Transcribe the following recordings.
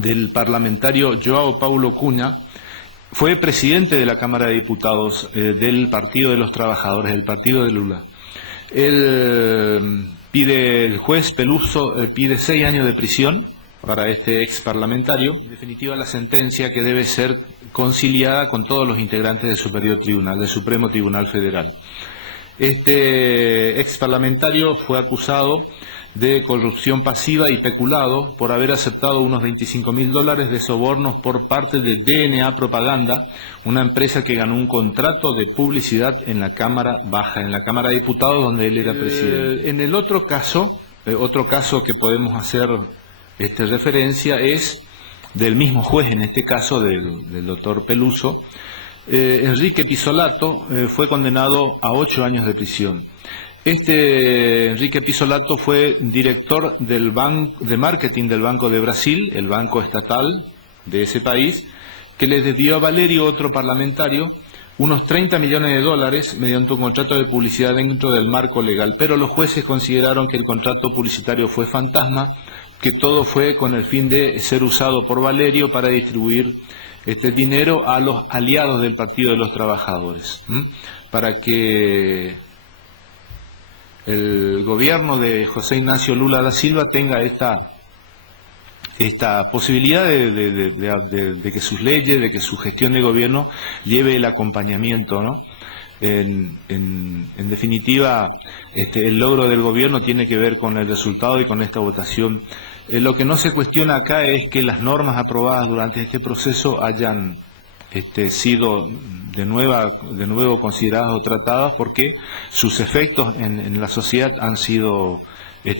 del parlamentario João Paulo Cunha, fue presidente de la Cámara de Diputados del Partido de los Trabajadores, del partido de Lula. El juez Peluso pide 6 años de prisión para este ex parlamentario. En definitiva, la sentencia que debe ser conciliada con todos los integrantes del Superior Tribunal, del Supremo Tribunal Federal. Este ex parlamentario fue acusado de corrupción pasiva y peculado por haber aceptado unos $25.000 de sobornos por parte de DNA Propaganda, una empresa que ganó un contrato de publicidad en la Cámara Baja, en la Cámara de Diputados, donde él era presidente. En el otro caso que podemos hacer referencia es del mismo juez, en este caso del doctor Peluso. Enrique Pisolato fue condenado a 8 años de prisión. Enrique Pisolato fue director del de marketing del Banco de Brasil, el banco estatal de ese país, que le dio a Valerio, otro parlamentario, unos $30 millones mediante un contrato de publicidad dentro del marco legal. Pero los jueces consideraron que el contrato publicitario fue fantasma, que todo fue con el fin de ser usado por Valerio para distribuir este dinero a los aliados del Partido de los Trabajadores, para que el gobierno de José Ignacio Lula da Silva tenga esta posibilidad de que sus leyes, de que su gestión de gobierno lleve el acompañamiento, ¿no? En definitiva, el logro del gobierno tiene que ver con el resultado y con esta votación. Lo que no se cuestiona acá es que las normas aprobadas durante este proceso hayan sido de nuevo consideradas o tratadas, porque sus efectos en la sociedad han sido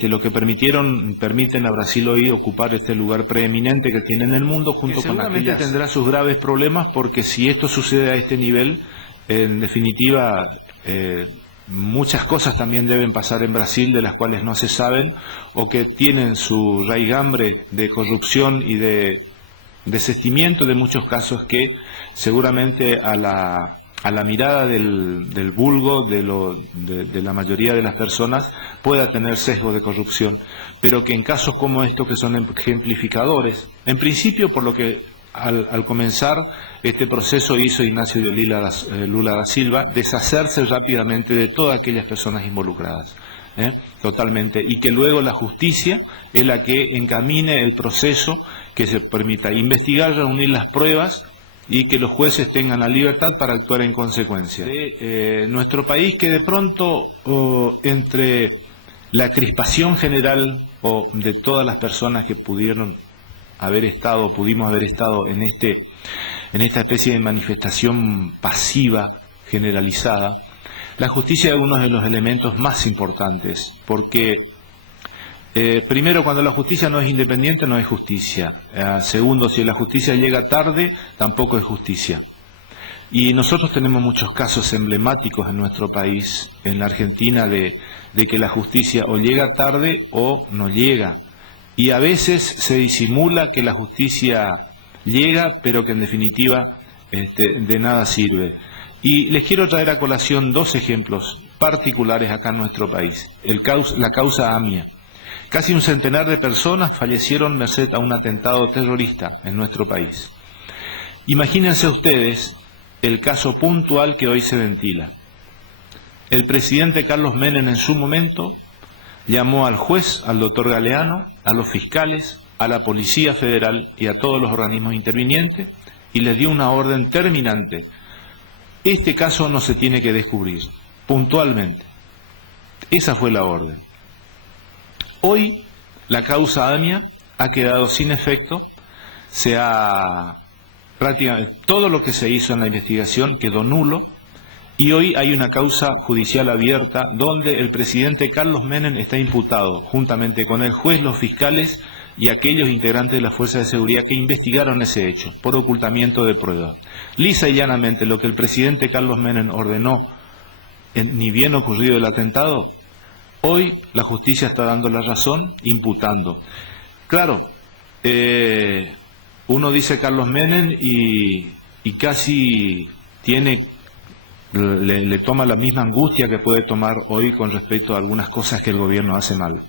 lo que permiten a Brasil hoy ocupar este lugar preeminente que tiene en el mundo, junto con aquellas. Tendrá sus graves problemas, porque si esto sucede a este nivel, en definitiva, muchas cosas también deben pasar en Brasil de las cuales no se saben, o que tienen su raigambre de corrupción y de desistimiento de muchos casos que seguramente a la mirada del vulgo, de la mayoría de las personas, pueda tener sesgo de corrupción, pero que en casos como estos, que son ejemplificadores, en principio por lo que al comenzar este proceso hizo Ignacio Lula da Silva, deshacerse rápidamente de todas aquellas personas involucradas, totalmente, y que luego la justicia es la que encamine el proceso, que se permita investigar, reunir las pruebas y que los jueces tengan la libertad para actuar en consecuencia. Nuestro país, que de pronto, entre la crispación general de todas las personas que pudimos haber estado en esta especie de manifestación pasiva generalizada, la justicia es uno de los elementos más importantes, porque primero, cuando la justicia no es independiente, no es justicia. Segundo, si la justicia llega tarde, tampoco es justicia. Y nosotros tenemos muchos casos emblemáticos en nuestro país, en la Argentina, de que la justicia o llega tarde o no llega. Y a veces se disimula que la justicia llega, pero que en definitiva de nada sirve. Y les quiero traer a colación 2 ejemplos particulares acá en nuestro país. La causa AMIA. Casi un centenar de personas fallecieron merced a un atentado terrorista en nuestro país. Imagínense ustedes el caso puntual que hoy se ventila. El presidente Carlos Menem en su momento llamó al juez, al doctor Galeano, a los fiscales, a la Policía Federal y a todos los organismos intervinientes, y les dio una orden terminante. Este caso no se tiene que descubrir, puntualmente. Esa fue la orden. Hoy la causa AMIA ha quedado sin efecto, prácticamente todo lo que se hizo en la investigación quedó nulo, y hoy hay una causa judicial abierta donde el presidente Carlos Menem está imputado, juntamente con el juez, los fiscales y aquellos integrantes de las fuerzas de seguridad que investigaron ese hecho, por ocultamiento de pruebas. Lisa y llanamente, lo que el presidente Carlos Menem ordenó, ni bien ocurrido el atentado, hoy la justicia está dando la razón, imputando. Claro, uno dice Carlos Menem y casi le toma la misma angustia que puede tomar hoy con respecto a algunas cosas que el gobierno hace mal,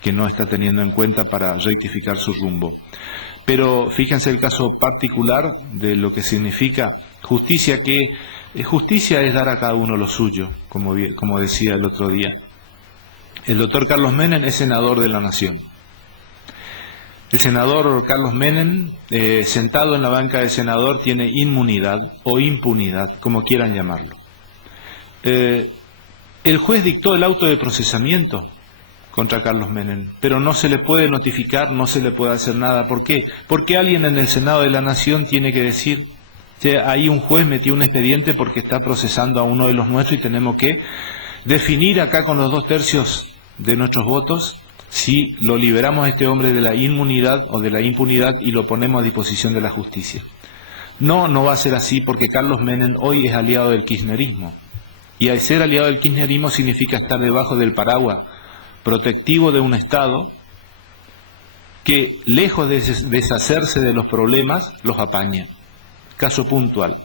que no está teniendo en cuenta para rectificar su rumbo. Pero fíjense el caso particular de lo que significa justicia, que justicia es dar a cada uno lo suyo, como decía el otro día. El doctor Carlos Menem es senador de la Nación. El senador Carlos Menem, sentado en la banca de senador, tiene inmunidad o impunidad, como quieran llamarlo. El juez dictó el auto de procesamiento contra Carlos Menem, pero no se le puede notificar, no se le puede hacer nada. ¿Por qué? Porque alguien en el Senado de la Nación tiene que decir, ahí un juez metió un expediente porque está procesando a uno de los nuestros y tenemos que definir acá con los 2/3 de nuestros votos si lo liberamos a este hombre de la inmunidad o de la impunidad y lo ponemos a disposición de la justicia. No, no va a ser así, porque Carlos Menem hoy es aliado del kirchnerismo. Y al ser aliado del kirchnerismo significa estar debajo del paraguas protectivo de un Estado que, lejos de deshacerse de los problemas, los apaña. Caso puntual.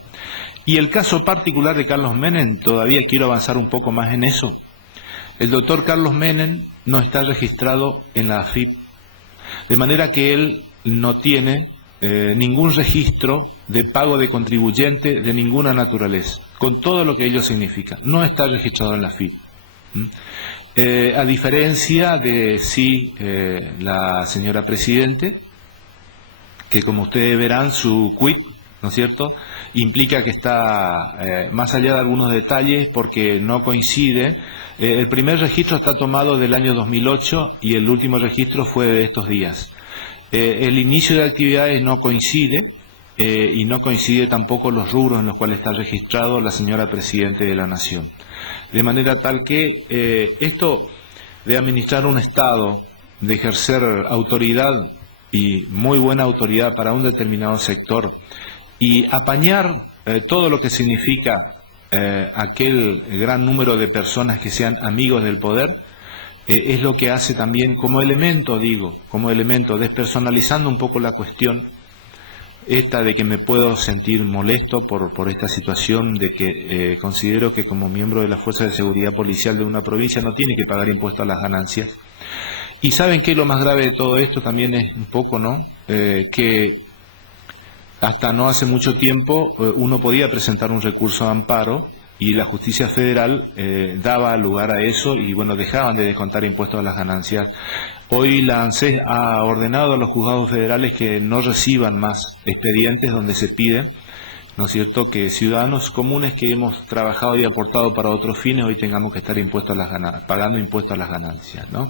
Y el caso particular de Carlos Menem, todavía quiero avanzar un poco más en eso. El doctor Carlos Menem no está registrado en la AFIP, de manera que él no tiene ningún registro de pago de contribuyente de ninguna naturaleza, con todo lo que ello significa. No está registrado en la AFIP. A diferencia de la señora Presidente, que como ustedes verán, su quit, ¿no es cierto?, implica que está más allá de algunos detalles porque no coincide. El primer registro está tomado del año 2008 y el último registro fue de estos días. El inicio de actividades no coincide y no coincide tampoco los rubros en los cuales está registrado la señora Presidente de la Nación. De manera tal que esto de administrar un Estado, de ejercer autoridad y muy buena autoridad para un determinado sector y apañar todo lo que significa aquel gran número de personas que sean amigos del poder, es lo que hace también como elemento, despersonalizando un poco la cuestión, esta de que me puedo sentir molesto por esta situación de que considero que como miembro de la Fuerza de Seguridad Policial de una provincia no tiene que pagar impuestos a las ganancias. Y ¿saben qué? Lo más grave de todo esto también es un poco, ¿no?, que hasta no hace mucho tiempo uno podía presentar un recurso de amparo y la justicia federal daba lugar a eso y bueno, dejaban de descontar impuestos a las ganancias. Hoy la ANSES ha ordenado a los juzgados federales que no reciban más expedientes donde se pide, ¿no es cierto?, que ciudadanos comunes que hemos trabajado y aportado para otros fines hoy tengamos que estar pagando impuestos a las ganancias, ¿no?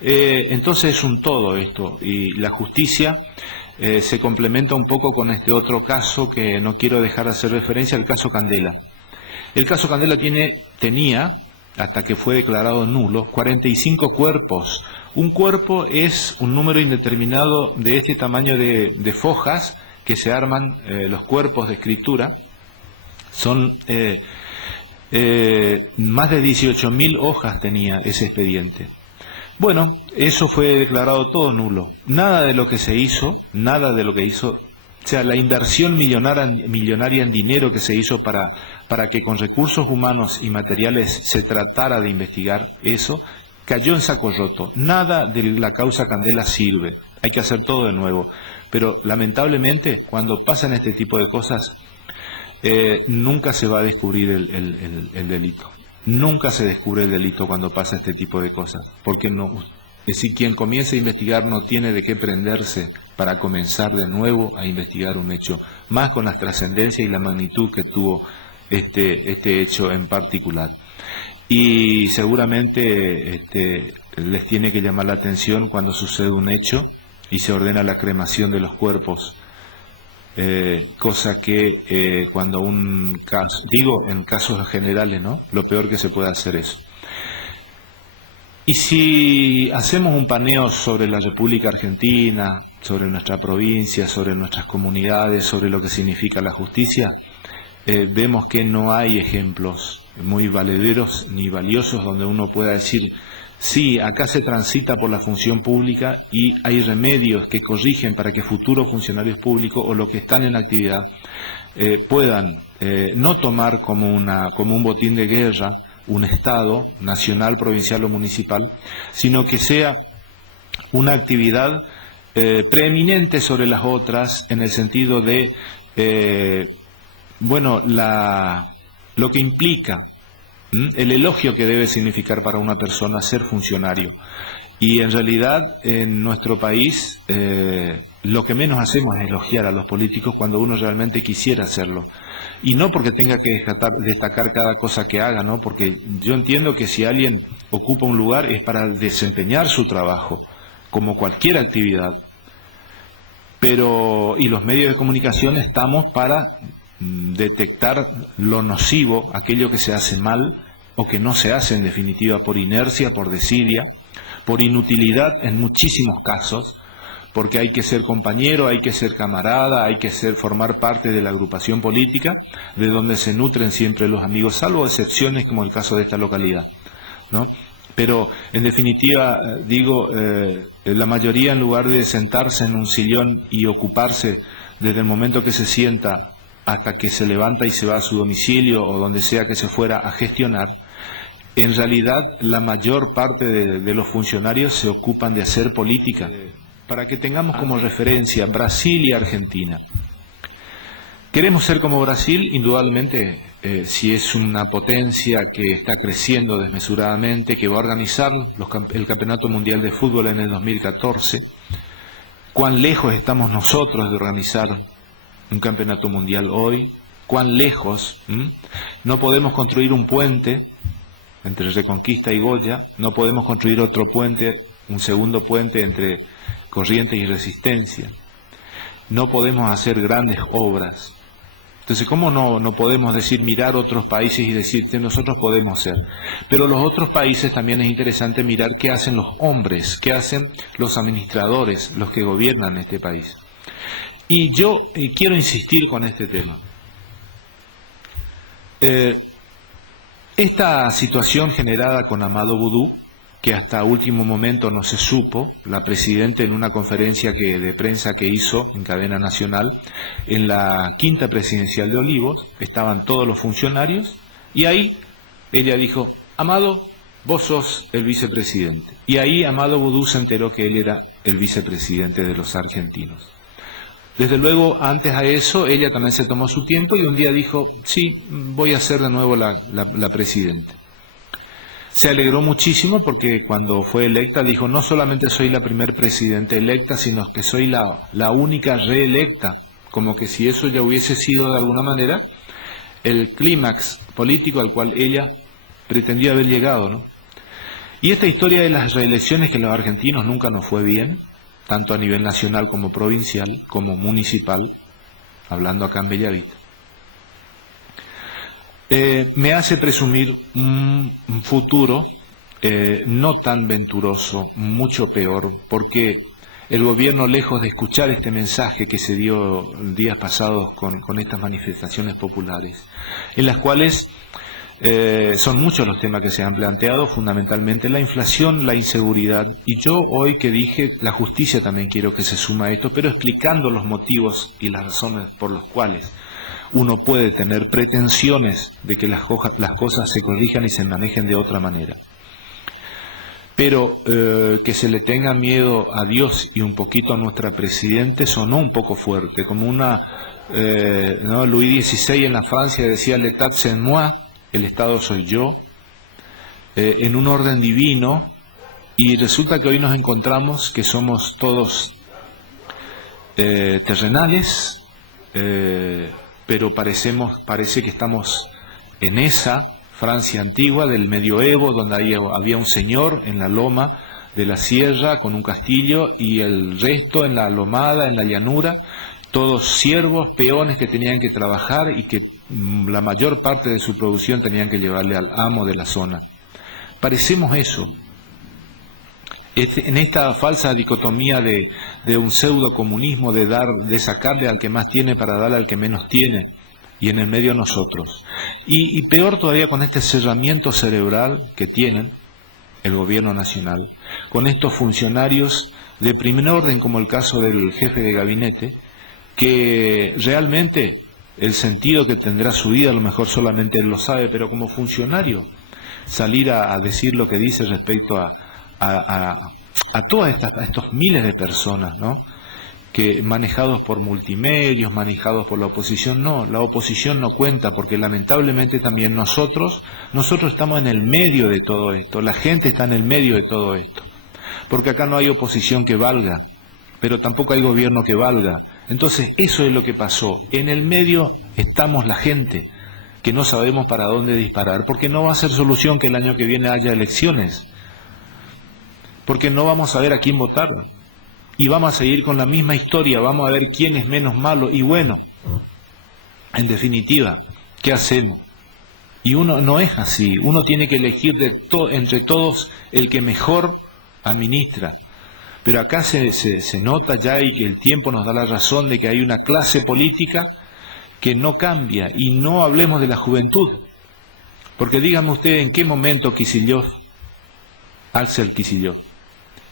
Entonces es un todo esto, y la justicia se complementa un poco con este otro caso que no quiero dejar de hacer referencia, el caso Candela. El caso Candela tenía, hasta que fue declarado nulo, 45 cuerpos. Un cuerpo es un número indeterminado de este tamaño de fojas que se arman los cuerpos de escritura. Son más de 18.000 hojas tenía ese expediente. Bueno, eso fue declarado todo nulo. Nada de lo que hizo, o sea, la inversión millonaria en dinero que se hizo para que con recursos humanos y materiales se tratara de investigar eso, cayó en saco roto. Nada de la causa Candela sirve. Hay que hacer todo de nuevo. Pero lamentablemente, cuando pasan este tipo de cosas, nunca se va a descubrir el delito. Nunca se descubre el delito cuando pasa este tipo de cosas, porque no, es decir, quien comienza a investigar no tiene de qué prenderse para comenzar de nuevo a investigar un hecho, más con la trascendencia y la magnitud que tuvo este hecho en particular. Y seguramente les tiene que llamar la atención cuando sucede un hecho y se ordena la cremación de los cuerpos. Cosa que cuando un caso, digo en casos generales, ¿no?, lo peor que se puede hacer es. Y si hacemos un paneo sobre la República Argentina, sobre nuestra provincia, sobre nuestras comunidades, sobre lo que significa la justicia, vemos que no hay ejemplos muy valederos ni valiosos donde uno pueda decir, sí, acá se transita por la función pública y hay remedios que corrigen para que futuros funcionarios públicos o los que están en actividad puedan no tomar como un botín de guerra un Estado, nacional, provincial o municipal, sino que sea una actividad preeminente sobre las otras en el sentido de, bueno, lo que implica, el elogio que debe significar para una persona ser funcionario. Y en realidad en nuestro país lo que menos hacemos es elogiar a los políticos cuando uno realmente quisiera hacerlo. Y no porque tenga que destacar cada cosa que haga, ¿no? Porque yo entiendo que si alguien ocupa un lugar es para desempeñar su trabajo, como cualquier actividad. Pero, y los medios de comunicación estamos para detectar lo nocivo, aquello que se hace mal o que no se hace en definitiva por inercia, por desidia, por inutilidad en muchísimos casos, porque hay que ser compañero, hay que ser camarada, hay que formar parte de la agrupación política, de donde se nutren siempre los amigos, salvo excepciones como el caso de esta localidad, ¿no? Pero en definitiva, digo, la mayoría en lugar de sentarse en un sillón y ocuparse desde el momento que se sienta hasta que se levanta y se va a su domicilio o donde sea que se fuera a gestionar, en realidad la mayor parte de los funcionarios se ocupan de hacer política. Para que tengamos como referencia Brasil y Argentina. Queremos ser como Brasil, indudablemente, si es una potencia que está creciendo desmesuradamente, que va a organizar el Campeonato Mundial de Fútbol en el 2014. ¿Cuán lejos estamos nosotros de organizar un Campeonato Mundial hoy? ¿Cuán lejos? No podemos construir un puente entre Reconquista y Goya, no podemos construir otro puente, un segundo puente entre Corrientes y Resistencia. No podemos hacer grandes obras. Entonces, ¿cómo no podemos decir, mirar otros países y decir que nosotros podemos ser? Pero los otros países también es interesante mirar qué hacen los hombres, qué hacen los administradores, los que gobiernan este país. Y yo quiero insistir con este tema. Esta situación generada con Amado Vudú, que hasta último momento no se supo, la Presidenta en una conferencia de prensa que hizo en cadena nacional, en la quinta presidencial de Olivos, estaban todos los funcionarios, y ahí ella dijo, Amado, vos sos el vicepresidente. Y ahí Amado Vudú se enteró que él era el vicepresidente de los argentinos. Desde luego, antes a eso, ella también se tomó su tiempo y un día dijo, sí, voy a ser de nuevo la presidenta. Se alegró muchísimo porque cuando fue electa dijo, no solamente soy la primer presidenta electa, sino que soy la única reelecta, como que si eso ya hubiese sido de alguna manera el clímax político al cual ella pretendía haber llegado, ¿no? Y esta historia de las reelecciones que los argentinos nunca nos fue bien, tanto a nivel nacional como provincial, como municipal, hablando acá en Bellavista. Me hace presumir un futuro no tan venturoso, mucho peor, porque el gobierno, lejos de escuchar este mensaje que se dio días pasados con estas manifestaciones populares, en las cuales son muchos los temas que se han planteado, fundamentalmente la inflación, la inseguridad, y yo hoy que dije, la justicia también quiero que se suma a esto, pero explicando los motivos y las razones por los cuales uno puede tener pretensiones de que las cosas se corrijan y se manejen de otra manera. Pero que se le tenga miedo a Dios y un poquito a nuestra Presidente sonó un poco fuerte, como ¿no? Luis XVI en la Francia decía l'état c'est moi, el Estado soy yo, en un orden divino, y resulta que hoy nos encontramos que somos todos terrenales, pero parece que estamos en esa Francia antigua del medioevo, donde había un señor en la loma de la sierra con un castillo y el resto en la lomada, en la llanura, todos siervos, peones que tenían que trabajar y que la mayor parte de su producción tenían que llevarle al amo de la zona. Parecemos eso. En esta falsa dicotomía de un pseudo comunismo, de sacarle al que más tiene para darle al que menos tiene, y en el medio nosotros. Y peor todavía con este cerramiento cerebral que tienen el gobierno nacional, con estos funcionarios de primer orden, como el caso del jefe de gabinete, que realmente el sentido que tendrá su vida a lo mejor solamente él lo sabe, pero como funcionario salir a decir lo que dice respecto a a a estos miles de personas, ¿no? Que manejados por multimedios, manejados por la oposición, no, la oposición no cuenta, porque lamentablemente también nosotros estamos en el medio de todo esto, la gente está en el medio de todo esto, porque acá no hay oposición que valga, pero tampoco hay gobierno que valga. Entonces eso es lo que pasó, en el medio estamos la gente, que no sabemos para dónde disparar, porque no va a ser solución que el año que viene haya elecciones, porque no vamos a ver a quién votar. Y vamos a seguir con la misma historia, vamos a ver quién es menos malo. Y bueno, en definitiva, ¿qué hacemos? Y uno no es así, uno tiene que elegir entre todos el que mejor administra. Pero acá se nota ya, y que el tiempo nos da la razón, de que hay una clase política que no cambia. Y no hablemos de la juventud, porque dígame usted en qué momento Kicillof, Axel Kicillof,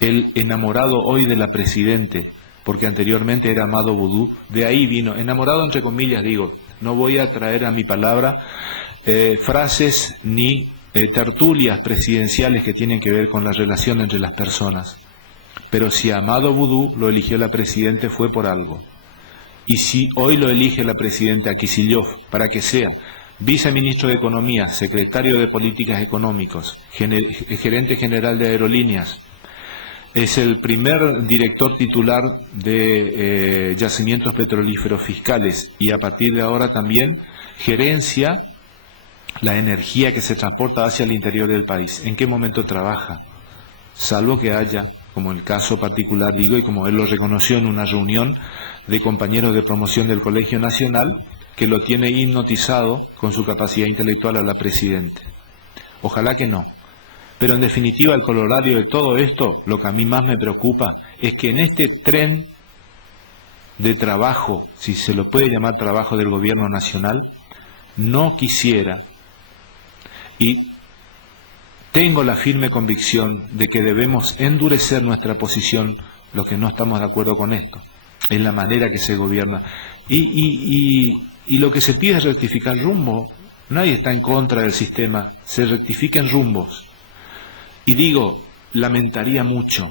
el enamorado hoy de la Presidente, porque anteriormente era Amado Vudú, de ahí vino, enamorado entre comillas digo, no voy a traer a mi palabra frases ni tertulias presidenciales que tienen que ver con la relación entre las personas, pero si Amado Vudú lo eligió la Presidente fue por algo, y si hoy lo elige la Presidenta Kicillof para que sea viceministro de Economía, secretario de Políticas Económicas, gerente general de Aerolíneas, es el primer director titular de yacimientos petrolíferos fiscales, y a partir de ahora también gerencia la energía que se transporta hacia el interior del país. ¿En qué momento trabaja? Salvo que haya, como el caso particular digo, y como él lo reconoció en una reunión de compañeros de promoción del Colegio Nacional, que lo tiene hipnotizado con su capacidad intelectual a la Presidente. Ojalá que no. Pero en definitiva, el corolario de todo esto, lo que a mí más me preocupa, es que en este tren de trabajo, si se lo puede llamar trabajo del gobierno nacional, no quisiera, y tengo la firme convicción de que debemos endurecer nuestra posición los que no estamos de acuerdo con esto, en la manera que se gobierna. Y lo que se pide es rectificar rumbo. Nadie está en contra del sistema, se rectifiquen rumbos. Y digo, lamentaría mucho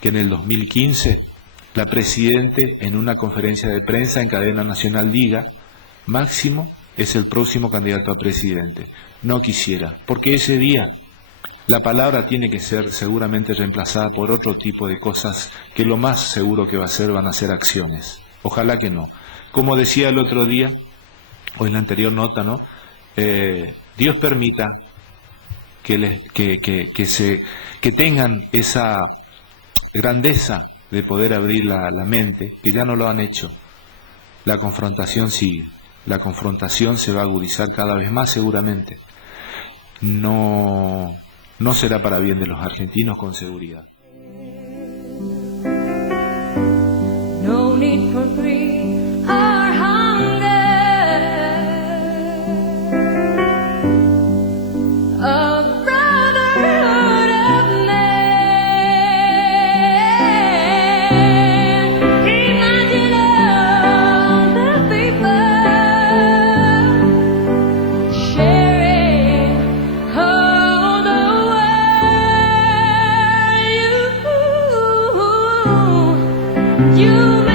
que en el 2015 la Presidente en una conferencia de prensa en cadena nacional diga, Máximo es el próximo candidato a Presidente. No quisiera, porque ese día la palabra tiene que ser seguramente reemplazada por otro tipo de cosas que lo más seguro que va a ser van a ser acciones. Ojalá que no. Como decía el otro día, o en la anterior nota, ¿no? Dios permita que tengan esa grandeza de poder abrir la mente, que ya no lo han hecho. La confrontación sigue, la confrontación se va a agudizar cada vez más seguramente. No será para bien de los argentinos, con seguridad. No need for greed or hunger, a brotherhood of man. Imagine all the people sharing all the world. You